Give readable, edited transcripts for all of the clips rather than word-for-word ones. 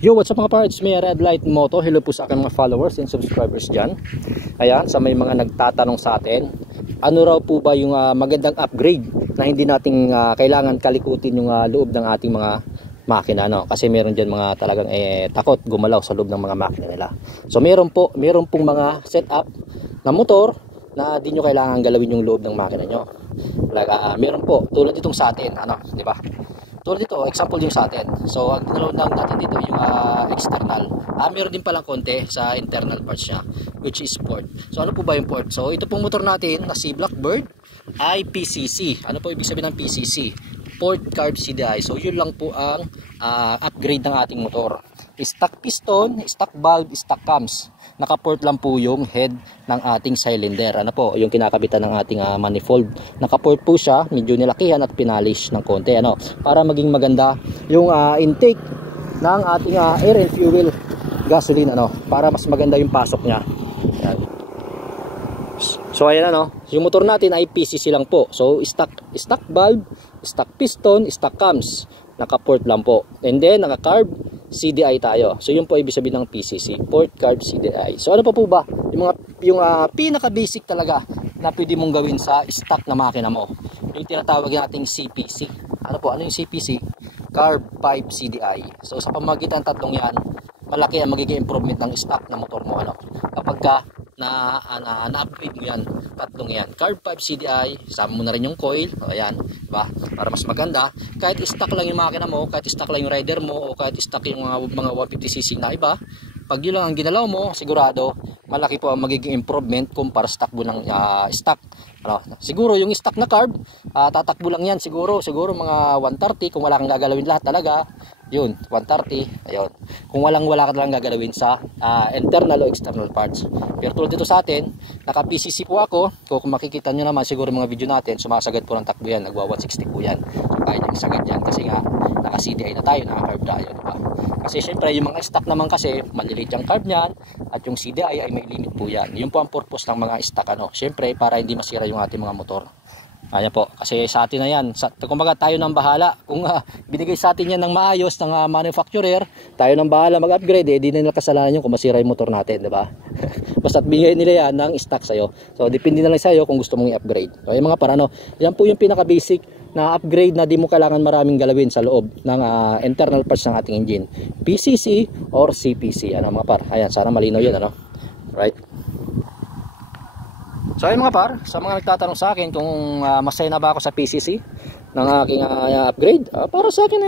Yo, what's up mga parts? May Red Light Moto. Hello po sa aking mga followers and subscribers dyan. Ayan, sa may mga nagtatanong sa atin, ano raw po ba yung magandang upgrade na hindi nating kailangan kalikutin yung loob ng ating mga makina, no? Kasi meron dyan mga talagang takot gumalaw sa loob ng mga makina nila. So meron pong mga setup na motor na di nyo kailangan galawin yung loob ng makina nyo. Meron po, tulad itong sa atin, ano, di ba? Tulad dito, example yung sa atin. So, ang download lang natin dito yung external. Meron din palang konti sa internal parts niya, which is port. So, ano po ba yung port? So, ito pong motor natin na si Blackbird ay PCC. Ano po ibig sabihin ng PCC? Port Carb CDI. So, yun lang po ang upgrade ng ating motor. Stock piston, stock valve, stock cams. Naka-port lang po yung head ng ating cylinder. Ano po, yung kinakabitan ng ating manifold. Naka-port po siya, medyo nilakihan at pinalish ng konti, ano, para maging maganda yung intake ng ating air and fuel gasoline, ano, para mas maganda yung pasok niya. Ayan. So ayan, ano, yung motor natin ay PCC lang po. So stock valve, stock piston, stock cams. Naka-port lang po. And then naka-carb CDI tayo. So yun po ibig sabihin ng PCC, Port Carb CDI. So ano pa po ba yung pinaka-basic talaga na pwede mong gawin sa stock na makina mo? Yung tinatawag nating CPC. Ano po? Ano yung CPC? Carb Pipe CDI. So sa pamamagitan tatlong yan, malaki ang magiging improvement ng stock na motor mo, ano? Kapag ka na-upgrade mo yan, tatlong yan. Carb pipe CDI, sama mo na rin yung coil. O ayan, diba? Para mas maganda. Kahit stock lang yung makina mo, kahit stock lang yung rider mo, o kahit stock yung mga 150cc na iba, pag yun lang ang ginalaw mo, sigurado, malaki po ang magiging improvement kumpara sa takbo ng stock. Ano, siguro yung stock na carb, tatakbo lang yan siguro mga 130 kung wala kang gagalawin lahat talaga. Yun, 130, ayun. Kung wala ka lang gagalawin sa internal o external parts. Pero tulad dito sa atin, naka PCC po ako. Kung makikita nyo naman siguro mga video natin, sumasagad po ng takbo yan, nagwa 160 po yan. So kaya nyo isagad yan kasi nga naka CDI na tayo, naka carb tayo, diba? Kasi syempre yung mga stock naman kasi maliliit yung carb niyan at yung CDI ay may limit po yan. Yun po ang purpose ng mga stock, ano. Syempre para hindi masira yung ating mga motor. Ayan po, kasi sa atin na yan, kumbaga tayo nang bahala. Kung binigay sa atin yan ng maayos ng manufacturer, tayo nang bahala mag-upgrade, di na nila kasalanan yun kung masira yung motor natin, diba? Basta't bigay nila yan ng stock sa'yo. So depende na lang sa'yo kung gusto mong i-upgrade. So yung mga parano, yan po yung pinaka-basic na upgrade na di mo kailangan maraming galawin sa loob ng internal parts ng ating engine. PCC or CPC, ano mga par. Ayan, sana malinaw yun, ano? Right? So ayun mga par, sa mga nagtatanong sa akin kung masaya na ba ako sa PCC ng aking upgrade, para sa akin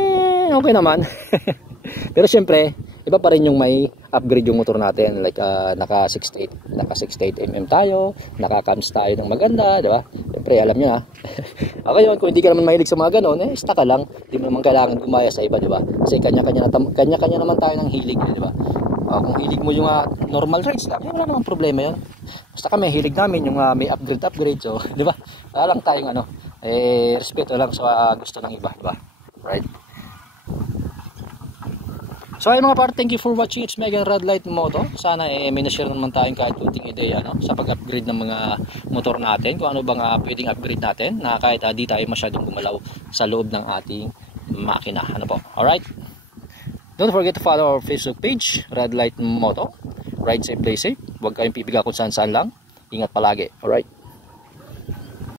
okay naman. Pero syempre, iba pa rin yung may upgrade yung motor natin, like naka 68 mm tayo, naka cams tayo ng maganda, di ba? Syempre alam niyo na. Okay yun, kung hindi ka naman mahilig sa mga ganon, stock ka lang, hindi mo naman kailangan gumaya sa iba, di ba? Kasi kanya-kanya naman tayo ng hilig, di ba? Kung hilig mo yung normal rides lang, wala namang problema yun. Basta kami hilig namin yung may upgrade, so di ba? Wala lang tayong respeto lang sa gusto ng iba, di ba? Right? So ayun mga par, thank you for watching. It's Megan Red Light Moto. Sana may na-share naman tayong kahit kunting ideya, no, sa pag-upgrade ng mga motor natin, kung ano bang pwedeng upgrade natin na kahit di tayo masyadong gumalaw sa loob ng ating makina, ano po. Alright, don't forget to follow our Facebook page, Red Light Moto. Ride safe, play safe. Huwag kayong pipiga kung saan lang. Ingat palagi. Alright.